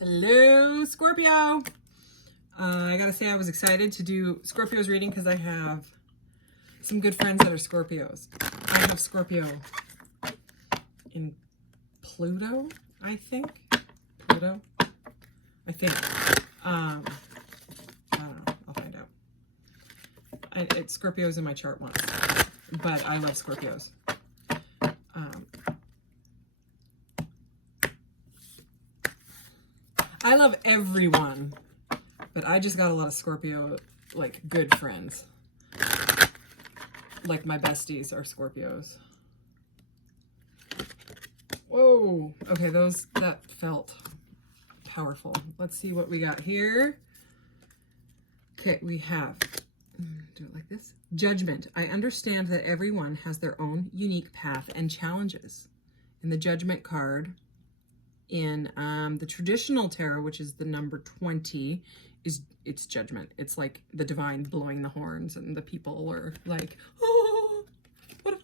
Hello, Scorpio. I gotta say I was excited to do Scorpio's reading because I have some good friends that are Scorpios. I have Scorpio in Pluto, I think. Pluto? I think. I don't know. I'll find out. Scorpio's in my chart once, but I love Scorpios. I love everyone, but I just got a lot of Scorpio, like, good friends. Like, my besties are Scorpios. Whoa. Okay, that felt powerful. Let's see what we got here. Okay, we have, do it like this. Judgment. I understand that everyone has their own unique path and challenges. In the Judgment card, in the traditional tarot, which is the number 20, it's judgment. It's like the divine blowing the horns, and the people are like, oh, what,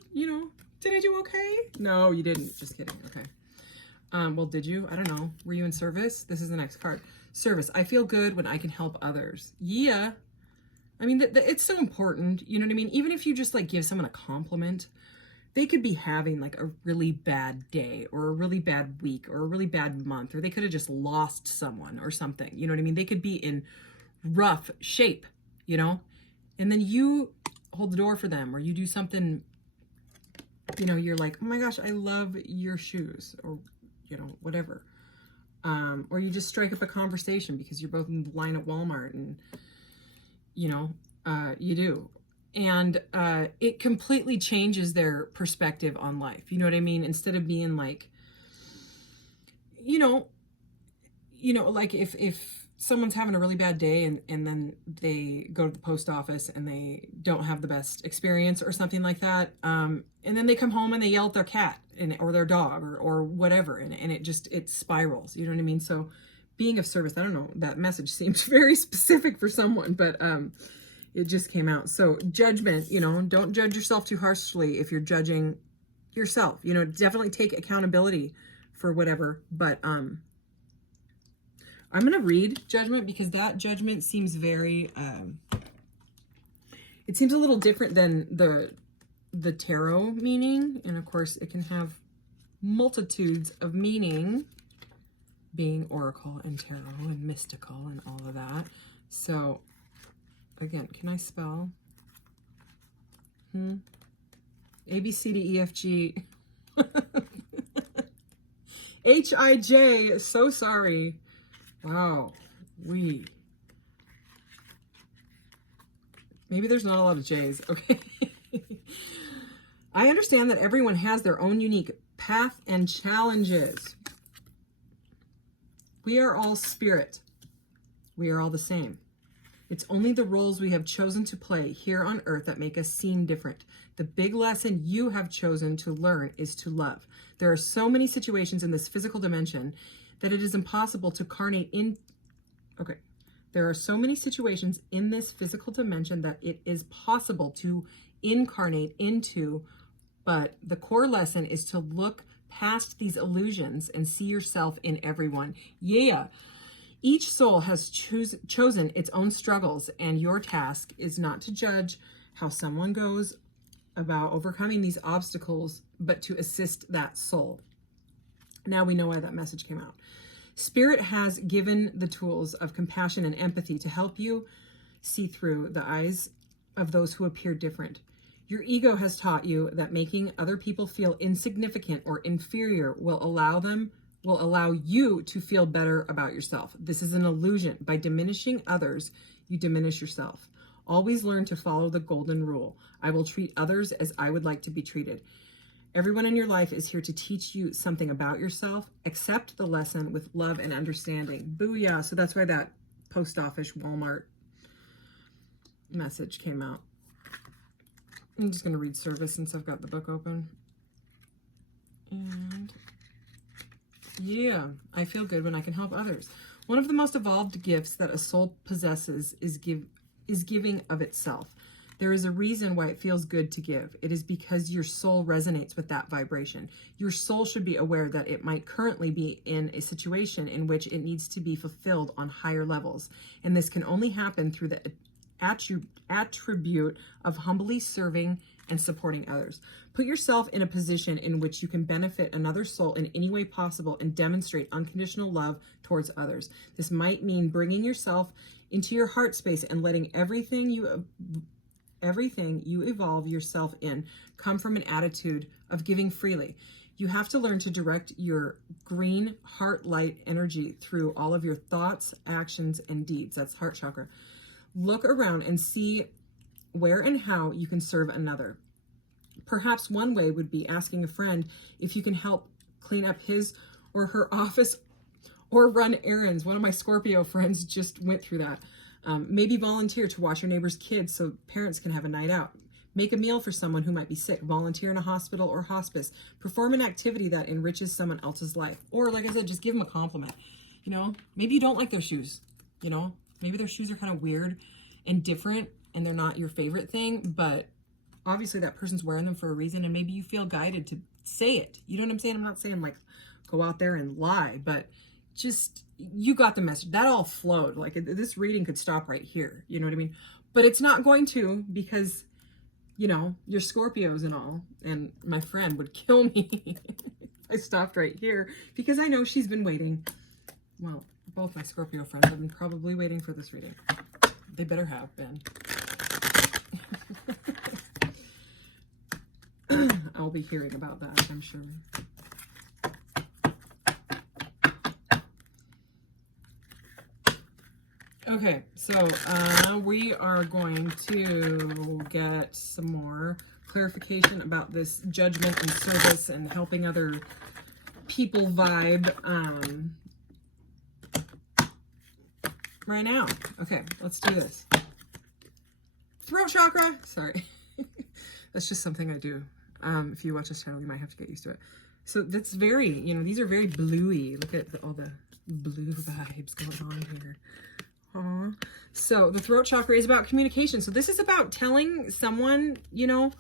did I do okay? No, you didn't. Just kidding. Okay. Well, did you? I don't know. Were you in service? This is the next card. Service. I feel good when I can help others. Yeah. I mean, it's so important. You know what I mean? Even if you just like give someone a compliment, they could be having like a really bad day or a really bad week or a really bad month, or they could have just lost someone or something. You know what I mean? They could be in rough shape, and then you hold the door for them, or you do something, you're like, oh my gosh, I love your shoes, or, whatever. Or you just strike up a conversation because you're both in the line at Walmart and, you do. And it completely changes their perspective on life. You know what I mean? Instead of being like, like if someone's having a really bad day and then they go to the post office and they don't have the best experience or something like that. And then they come home and they yell at their cat or their dog or whatever. And it spirals. You know what I mean? So being of service, I don't know, that message seems very specific for someone, but it just came out. So judgment, don't judge yourself too harshly if you're judging yourself. Definitely take accountability for whatever. But I'm going to read judgment because that judgment seems very, it seems a little different than the tarot meaning. And of course it can have multitudes of meaning, being oracle and tarot and mystical and all of that. So again, can I spell? A, B, C, D, E, F, G. H, I, J. So sorry. Wow. Maybe there's not a lot of J's. Okay. I understand that everyone has their own unique path and challenges. We are all spirit. We are all the same. It's only the roles we have chosen to play here on earth that make us seem different. The big lesson you have chosen to learn is to love. There are so many situations in this physical dimension that it is impossible to incarnate in. Okay. There are so many situations in this physical dimension that it is possible to incarnate into, but the core lesson is to look past these illusions and see yourself in everyone. Yeah. Each soul has chosen its own struggles, and your task is not to judge how someone goes about overcoming these obstacles, but to assist that soul. Now we know why that message came out. Spirit has given the tools of compassion and empathy to help you see through the eyes of those who appear different. Your ego has taught you that making other people feel insignificant or inferior will allow you to feel better about yourself. This is an illusion. By diminishing others, you diminish yourself. Always learn to follow the golden rule. I will treat others as I would like to be treated. Everyone in your life is here to teach you something about yourself. Accept the lesson with love and understanding. Booyah. So that's why that post office Walmart message came out. I'm just going to read service since I've got the book open. And yeah, I feel good when I can help others. One of the most evolved gifts that a soul possesses is giving of itself. There is a reason why it feels good to give. It is because your soul resonates with that vibration. Your soul should be aware that it might currently be in a situation in which it needs to be fulfilled on higher levels. And this can only happen through the attribute of humbly serving and supporting others. Put yourself in a position in which you can benefit another soul in any way possible and demonstrate unconditional love towards others. This might mean bringing yourself into your heart space and letting everything you evolve yourself in come from an attitude of giving freely. You have to learn to direct your green heart light energy through all of your thoughts, actions, and deeds. That's heart chakra. Look around and see where and how you can serve another. Perhaps one way would be asking a friend if you can help clean up his or her office or run errands. One of my Scorpio friends just went through that. Maybe volunteer to watch your neighbor's kids so parents can have a night out. Make a meal for someone who might be sick. Volunteer in a hospital or hospice. Perform an activity that enriches someone else's life. Or, like I said, just give them a compliment. You know, maybe you don't like their shoes. You know, maybe their shoes are kind of weird and different and they're not your favorite thing, but obviously that person's wearing them for a reason, and maybe you feel guided to say it. You know what I'm saying? I'm not saying like go out there and lie, but just, you got the message. That all flowed. Like this reading could stop right here. You know what I mean? But it's not going to, because, you know, you're Scorpios and all, and my friend would kill me if I stopped right here, because I know she's been waiting. Well, both my Scorpio friends have been probably waiting for this reading. They better have been. I'll be hearing about that, I'm sure. Okay, so we are going to get some more clarification about this judgment and service and helping other people vibe right now. Okay, let's do this. Throat chakra. Sorry. That's just something I do. If you watch this channel, you might have to get used to it. So that's very, you know, these are very bluey. Look at all the blue vibes going on here. Aww. So the throat chakra is about communication. So this is about telling someone, you know,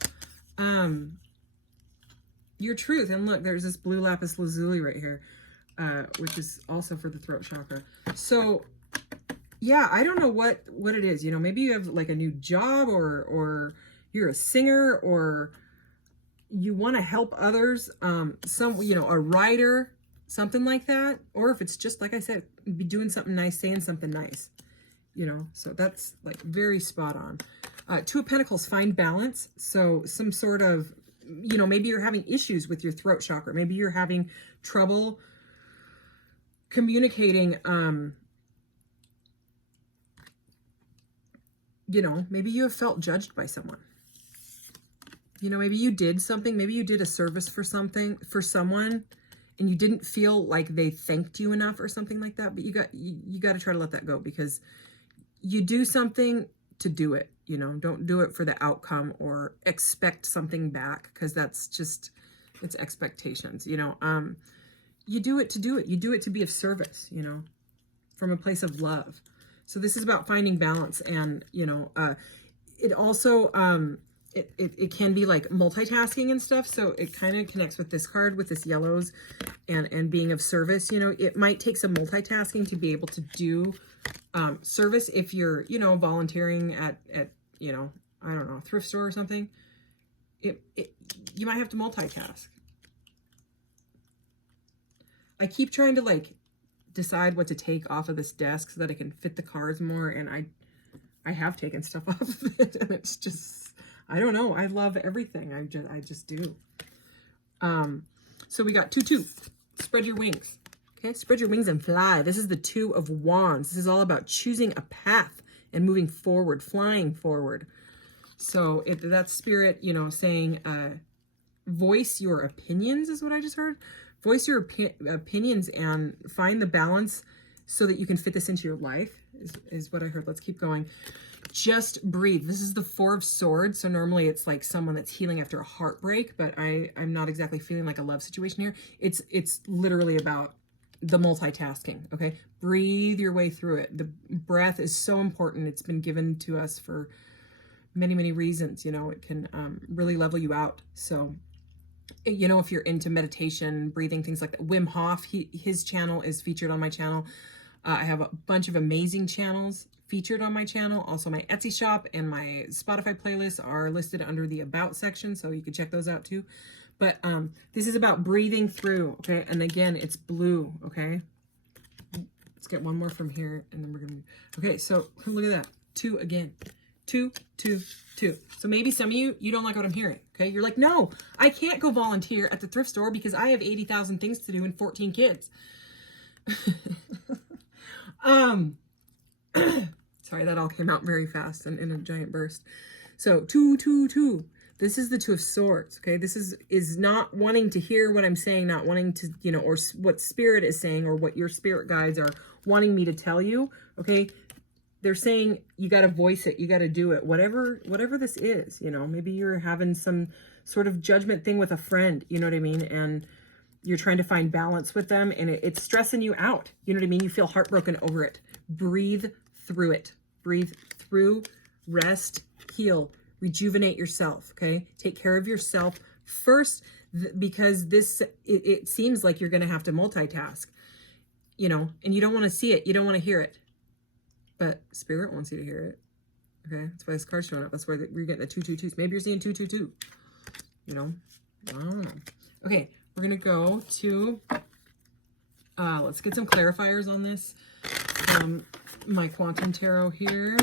your truth. And look, there's this blue lapis lazuli right here, which is also for the throat chakra. So yeah, I don't know what it is. You know, maybe you have like a new job, or you're a singer, or you want to help others, you know, a writer, something like that. Or if it's just, like I said, be doing something nice, saying something nice, you know. So that's like very spot on. Two of Pentacles, find balance. So some sort of, you know, maybe you're having issues with your throat chakra. Maybe you're having trouble communicating, you know, maybe you have felt judged by someone. You know, maybe you did something, maybe you did a service for someone, and you didn't feel like they thanked you enough or something like that. But you got to try to let that go, because you do something to do it. You know, don't do it for the outcome or expect something back, because that's just, it's expectations. You know, you do it to do it. You do it to be of service, you know, from a place of love. So this is about finding balance. And, you know, it also, it can be like multitasking and stuff. So it kind of connects with this card, with this yellows and being of service. You know, it might take some multitasking to be able to do service. If you're, you know, volunteering at, you know, I don't know, a thrift store or something, you might have to multitask. I keep trying to like decide what to take off of this desk so that I can fit the cards more, and I have taken stuff off of it, and it's just, I don't know, I love everything. I just do. So we got 2-2. Spread your wings. Okay, spread your wings and fly. This is the Two of Wands. This is all about choosing a path and moving forward, flying forward. So that's spirit, you know, saying voice your opinions is what I just heard. Voice your opinions and find the balance so that you can fit this into your life is what I heard. Let's keep going. Just breathe. This is the Four of Swords. So normally it's like someone that's healing after a heartbreak, but I'm not exactly feeling like a love situation here. It's literally about the multitasking. Okay. Breathe your way through it. The breath is so important. It's been given to us for many, many reasons. You know, it can really level you out. So, you know, if you're into meditation, breathing, things like that. Wim Hof, his channel is featured on my channel. I have a bunch of amazing channels featured on my channel. Also, my Etsy shop and my Spotify playlists are listed under the About section, so you can check those out too. But this is about breathing through, okay? And again, it's blue, okay? Let's get one more from here, and then we're gonna... Okay, so look at that. 2 again. 2, 2, 2. So maybe some of you don't like what I'm hearing, okay? You're like, no, I can't go volunteer at the thrift store because I have 80,000 things to do and 14 kids. Sorry, that all came out very fast and in a giant burst. So 2, 2, 2. This is the 2 of Swords, okay? This is not wanting to hear what I'm saying, not wanting to, you know, or what spirit is saying, or what your spirit guides are wanting me to tell you, okay? They're saying you got to voice it, you got to do it, whatever this is, you know. Maybe you're having some sort of judgment thing with a friend, you know what I mean? And you're trying to find balance with them, and it's stressing you out, you know what I mean? You feel heartbroken over it. Breathe through it. Breathe through, rest, heal, rejuvenate yourself, okay? Take care of yourself first, because it seems like you're going to have to multitask, you know, and you don't want to see it. You don't want to hear it. But Spirit wants you to hear it. Okay, that's why this card's showing up. That's why we're getting the 2, 2, 2s. Maybe you're seeing 2, 2, 2. You know? I don't know. Okay, we're going to go to... let's get some clarifiers on this. My Quantum Tarot here.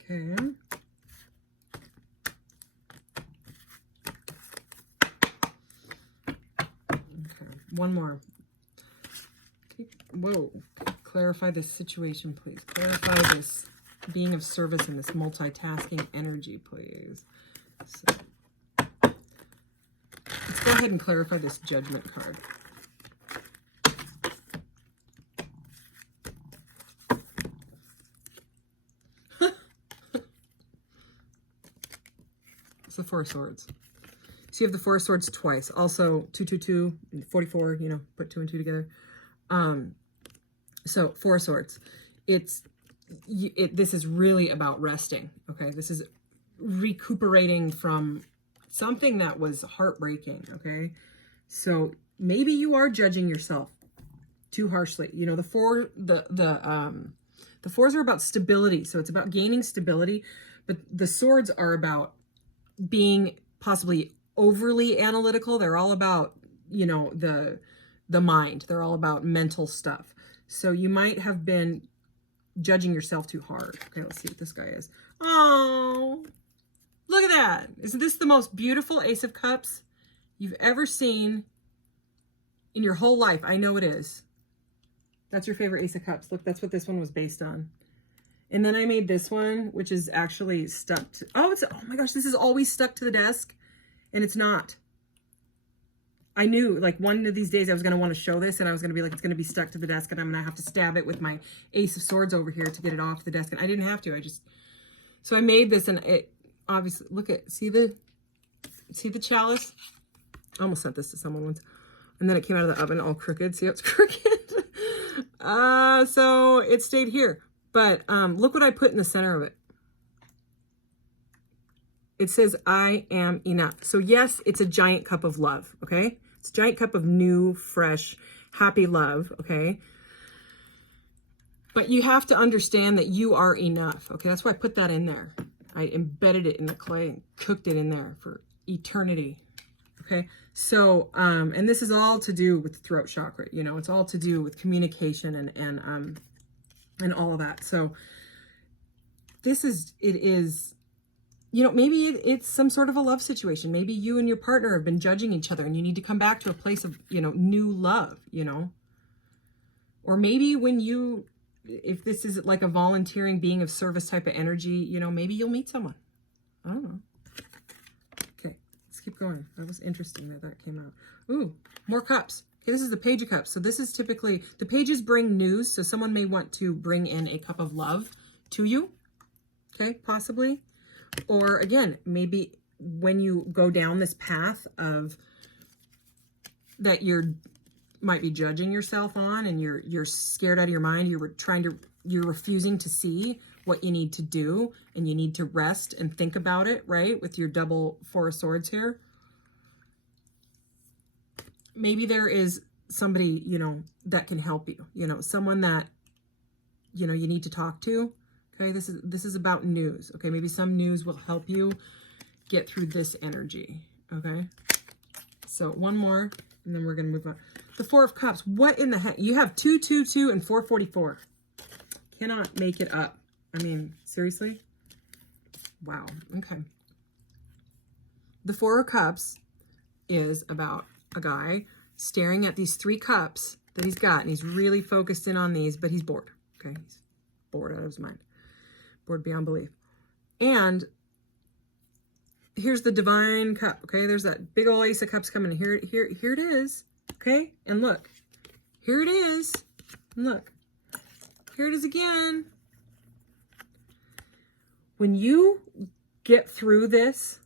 Okay. Okay, one more. Okay. Whoa. Clarify this situation, please. Clarify this being of service and this multitasking energy, please. So, let's go ahead and clarify this Judgment card. It's the 4 of Swords. So you have the 4 of Swords twice. Also 2, 2, 2, 44, you know, put 2 and 2 together. So 4 of Swords, this is really about resting. Okay. This is recuperating from something that was heartbreaking. Okay. So maybe you are judging yourself too harshly. You know, the 4s are about stability. So it's about gaining stability, but the Swords are about being possibly overly analytical. They're all about, you know, the mind. They're all about mental stuff. So you might have been judging yourself too hard. Okay, let's see what this guy is. Oh, look at that. Isn't this the most beautiful Ace of Cups you've ever seen in your whole life? I know it is. That's your favorite Ace of Cups. Look, that's what this one was based on. And then I made this one, which is actually stuck to... oh my gosh, this is always stuck to the desk. And it's not. I knew, like, one of these days I was going to want to show this, and I was going to be like, it's going to be stuck to the desk, and I'm going to have to stab it with my Ace of Swords over here to get it off the desk. And I didn't have to. So I made this, and it obviously, look at, see the chalice? I almost sent this to someone once. And then it came out of the oven all crooked. See how it's crooked? So it stayed here. But look what I put in the center of it. It says, I am enough. So yes, it's a giant cup of love, okay? It's a giant cup of new, fresh, happy love, okay? But you have to understand that you are enough, okay? That's why I put that in there. I embedded it in the clay and cooked it in there for eternity, okay? So, and this is all to do with the throat chakra, you know? It's all to do with communication and all of that. So it is, you know, maybe it's some sort of a love situation. Maybe you and your partner have been judging each other and you need to come back to a place of, you know, new love, you know. Or maybe if this is like a volunteering, being of service type of energy, you know, maybe you'll meet someone. I don't know. Okay, let's keep going. That was interesting that came out. Ooh, more cups. Okay, this is the Page of Cups. So this is typically, the pages bring news. So someone may want to bring in a cup of love to you. Okay, possibly. Or again, maybe when you go down this path of that might be judging yourself on, and you're scared out of your mind, you're refusing to see what you need to do, and you need to rest and think about it, right? With your double Four of Swords here. Maybe there is somebody, you know, that can help you, you know, someone that, you know, you need to talk to. Okay, this is about news. Okay, maybe some news will help you get through this energy. Okay, so one more, and then we're gonna move on. The Four of Cups. What in the heck? You have 222 and 444. Cannot make it up. I mean, seriously? Wow. Okay. The Four of Cups is about a guy staring at these 3 cups that he's got, and he's really focused in on these, but he's bored. Okay, he's bored out of his mind. Bored beyond belief. And here's the Divine Cup. Okay, there's that big old Ace of Cups coming. Here it is. Okay, and look, here it is. And look, here it is again. When you get through this,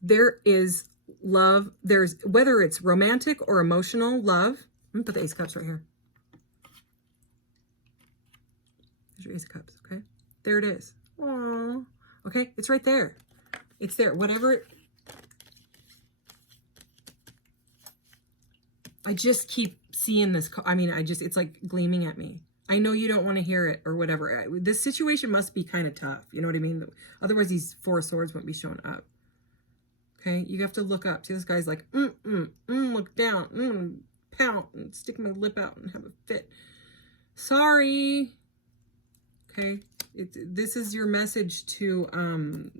there is love. There's, whether it's romantic or emotional love. I'm gonna put the Ace of Cups right here. There's your Ace of Cups, okay? There it is. Aww. Okay, it's right there. It's there. Whatever. I just keep seeing this. I mean, it's like gleaming at me. I know you don't want to hear it or whatever. This situation must be kind of tough. You know what I mean? Otherwise, these Four of Swords won't be showing up. Okay, you have to look up. See, this guy's like, look down, pout, and stick my lip out and have a fit. Sorry. Okay, this is your message to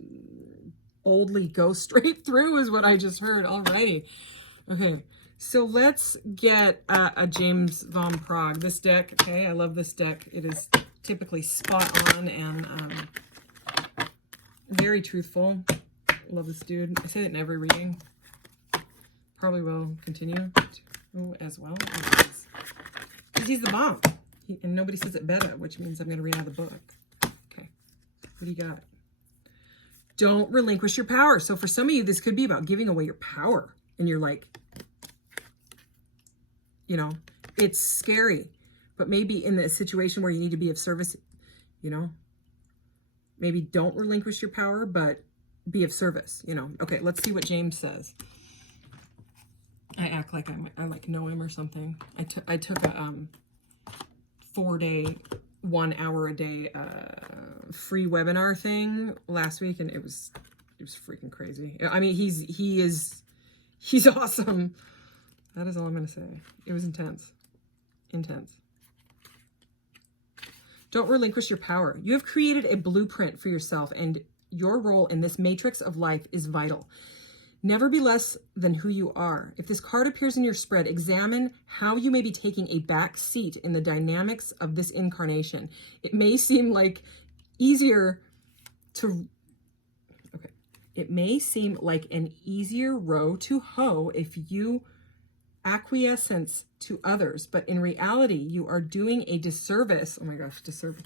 boldly go straight through is what I just heard. Alrighty. Okay, so let's get a James Van Praagh. This deck, okay, I love this deck. It is typically spot on and very truthful. Love this dude. I say that in every reading. Probably will continue to as well. Because he's the bomb. And nobody says it better, which means I'm going to read out of the book. Okay. What do you got? Don't relinquish your power. So for some of you, this could be about giving away your power. And you're like, you know, it's scary. But maybe in the situation where you need to be of service, you know, maybe don't relinquish your power, but be of service, you know. Okay, let's see what James says. I act like I like know him or something. I took a 4-day, 1 hour a day free webinar thing last week, and it was freaking crazy. I mean, he's awesome. That is all I'm gonna say. It was intense. Don't relinquish your power. You have created a blueprint for yourself, and your role in this matrix of life is vital. Never be less than who you are. If this card appears in your spread, examine how you may be taking a back seat in the dynamics of this incarnation. It may seem like easier to... Okay. It may seem like an easier row to hoe if you acquiescence to others, but in reality, you are doing a disservice. Oh my gosh, disservice.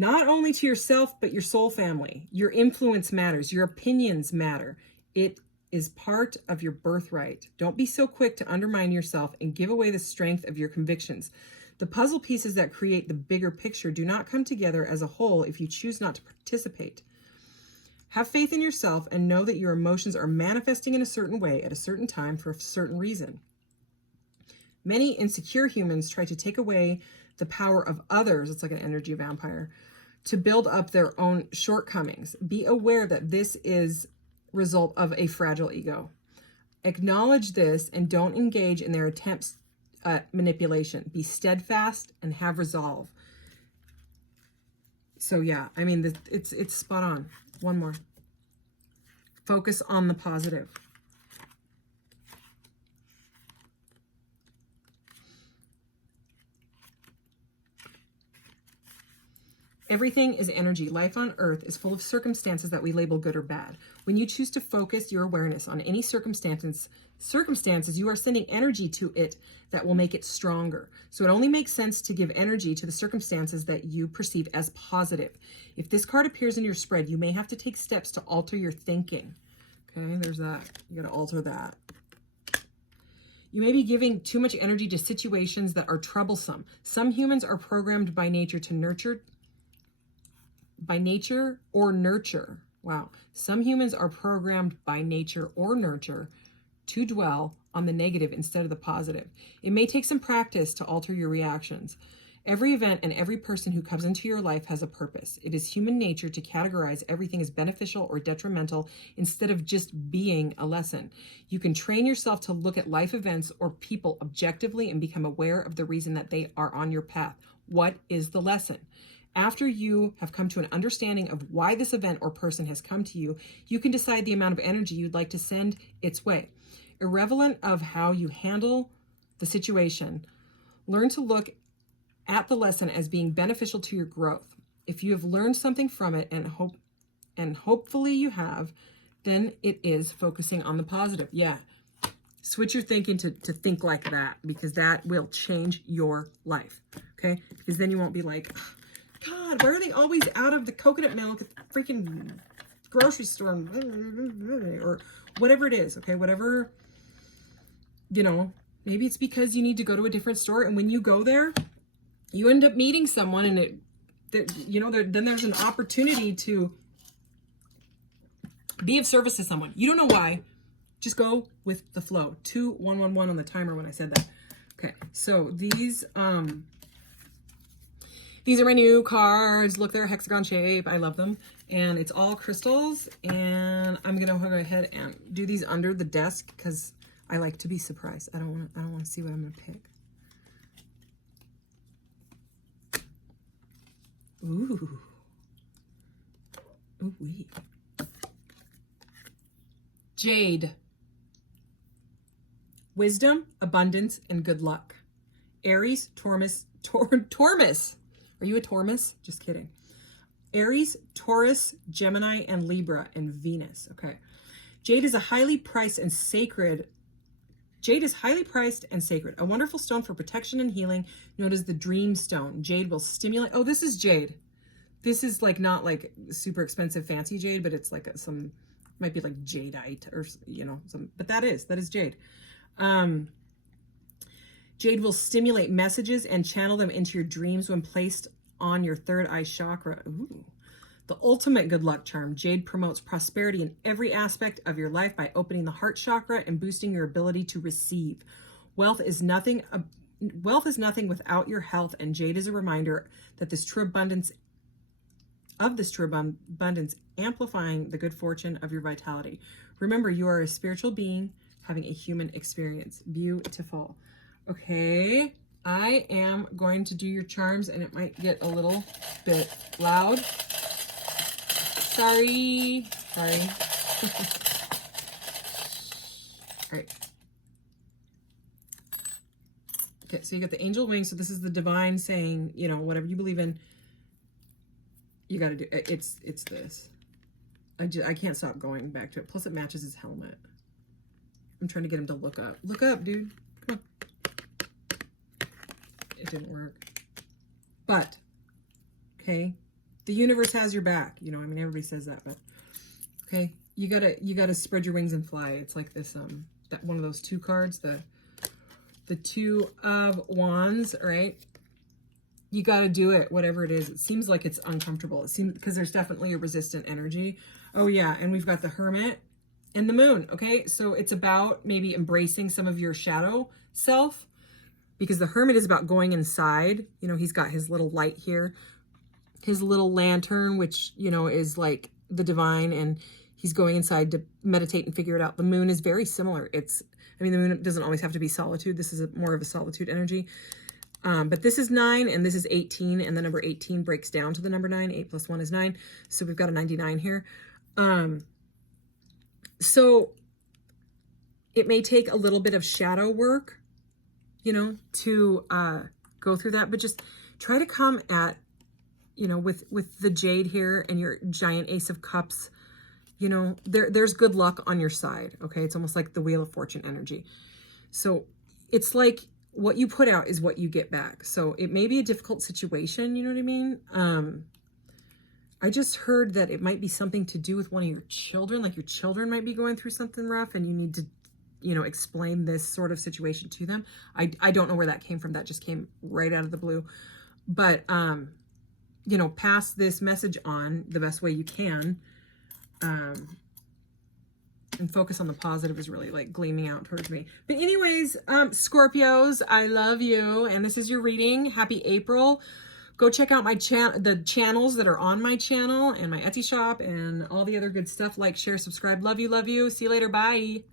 Not only to yourself, but your soul family. Your influence matters. Your opinions matter. It is part of your birthright. Don't be so quick to undermine yourself and give away the strength of your convictions. The puzzle pieces that create the bigger picture do not come together as a whole if you choose not to participate. Have faith in yourself and know that your emotions are manifesting in a certain way at a certain time for a certain reason. Many insecure humans try to take away the power of others. It's like an energy vampire. To build up their own shortcomings. Be aware that this is result of a fragile ego. Acknowledge this and don't engage in their attempts at manipulation. Be steadfast and have resolve. So yeah, I mean, it's spot on. One more. Focus on the positive. Everything is energy. Life on earth is full of circumstances that we label good or bad. When you choose to focus your awareness on any circumstances, you are sending energy to it that will make it stronger. So it only makes sense to give energy to the circumstances that you perceive as positive. If this card appears in your spread, you may have to take steps to alter your thinking. Okay, there's that. You got to alter that. You may be giving too much energy to situations that are troublesome. Some humans are programmed by nature to nurture by nature or nurture. Wow. Some humans are programmed by nature or nurture to dwell on the negative instead of the positive. It may take some practice to alter your reactions. Every event and every person who comes into your life has a purpose. It is human nature to categorize everything as beneficial or detrimental instead of just being a lesson. You can train yourself to look at life events or people objectively and become aware of the reason that they are on your path. What is the lesson? After you have come to an understanding of why this event or person has come to you, you can decide the amount of energy you'd like to send its way. Irrelevant of how you handle the situation, learn to look at the lesson as being beneficial to your growth. If you have learned something from it, and hopefully you have, then it is focusing on the positive. Yeah. Switch your thinking to think like that, because that will change your life. Okay? Because then you won't be like, God, why are they always out of the coconut milk at the freaking grocery store? Or whatever it is, okay? Whatever, maybe it's because you need to go to a different store, and when you go there, you end up meeting someone, and then there's an opportunity to be of service to someone. You don't know why. Just go with the flow. 2111 on the timer when I said that. Okay, so these are my new cards. Look, they're a hexagon shape. I love them. And it's all crystals. And I'm going to go ahead and do these under the desk because I like to be surprised. I don't want to see what I'm going to pick. Ooh. Ooh-wee. Jade. Wisdom, abundance, and good luck. Aries, Taurus. Are you a Taurus? Just kidding. Aries, Taurus, Gemini, and Libra, and Venus. Okay. Jade is highly priced and sacred. A wonderful stone for protection and healing, known as the Dream Stone. Jade will stimulate. Oh, this is jade. This is like not like super expensive fancy jade, but it's like might be like jadeite or but that is jade. Jade will stimulate messages and channel them into your dreams when placed on your third eye chakra. Ooh. The ultimate good luck charm. Jade promotes prosperity in every aspect of your life by opening the heart chakra and boosting your ability to receive. Wealth is nothing without your health, and jade is a reminder that this true abundance amplifying the good fortune of your vitality. Remember, you are a spiritual being having a human experience. Beautiful. Okay, I am going to do your charms, and it might get a little bit loud. Sorry. All right. Okay, so you got the angel wings. So this is the divine saying, whatever you believe in, you got to do. It's this. I can't stop going back to it. Plus, it matches his helmet. I'm trying to get him to look up. Look up, dude. Come on. It didn't work. But, okay, the universe has your back. Everybody says that, but okay, you gotta spread your wings and fly. It's like this, that one of those two cards, the Two of Wands, right? You gotta do it, whatever it is. It seems like it's uncomfortable. It seems because there's definitely a resistant energy. Oh yeah, and we've got the Hermit and the Moon. Okay, so it's about maybe embracing some of your shadow self, because the Hermit is about going inside. He's got his little light here, his little lantern, which is like the divine, and he's going inside to meditate and figure it out. The Moon is very similar. The Moon doesn't always have to be solitude. This is more of a solitude energy. But this is 9 and this is 18, and the number 18 breaks down to the number 9. 8 plus 1 is 9. So we've got a 99 here. So it may take a little bit of shadow work, to go through that, but just try to come at, with the jade here and your giant Ace of Cups, there's good luck on your side. Okay. It's almost like the Wheel of Fortune energy. So it's like what you put out is what you get back. So it may be a difficult situation. You know what I mean? I just heard that it might be something to do with one of your children. Like your children might be going through something rough, and you need to, explain this sort of situation to them. I don't know where that came from. That just came right out of the blue. But, you know, pass this message on the best way you can. And focus on the positive is really like gleaming out towards me. But anyways, Scorpios, I love you. And this is your reading. Happy April. Go check out my the channels that are on my channel and my Etsy shop and all the other good stuff. Like, share, subscribe. Love you, love you. See you later. Bye.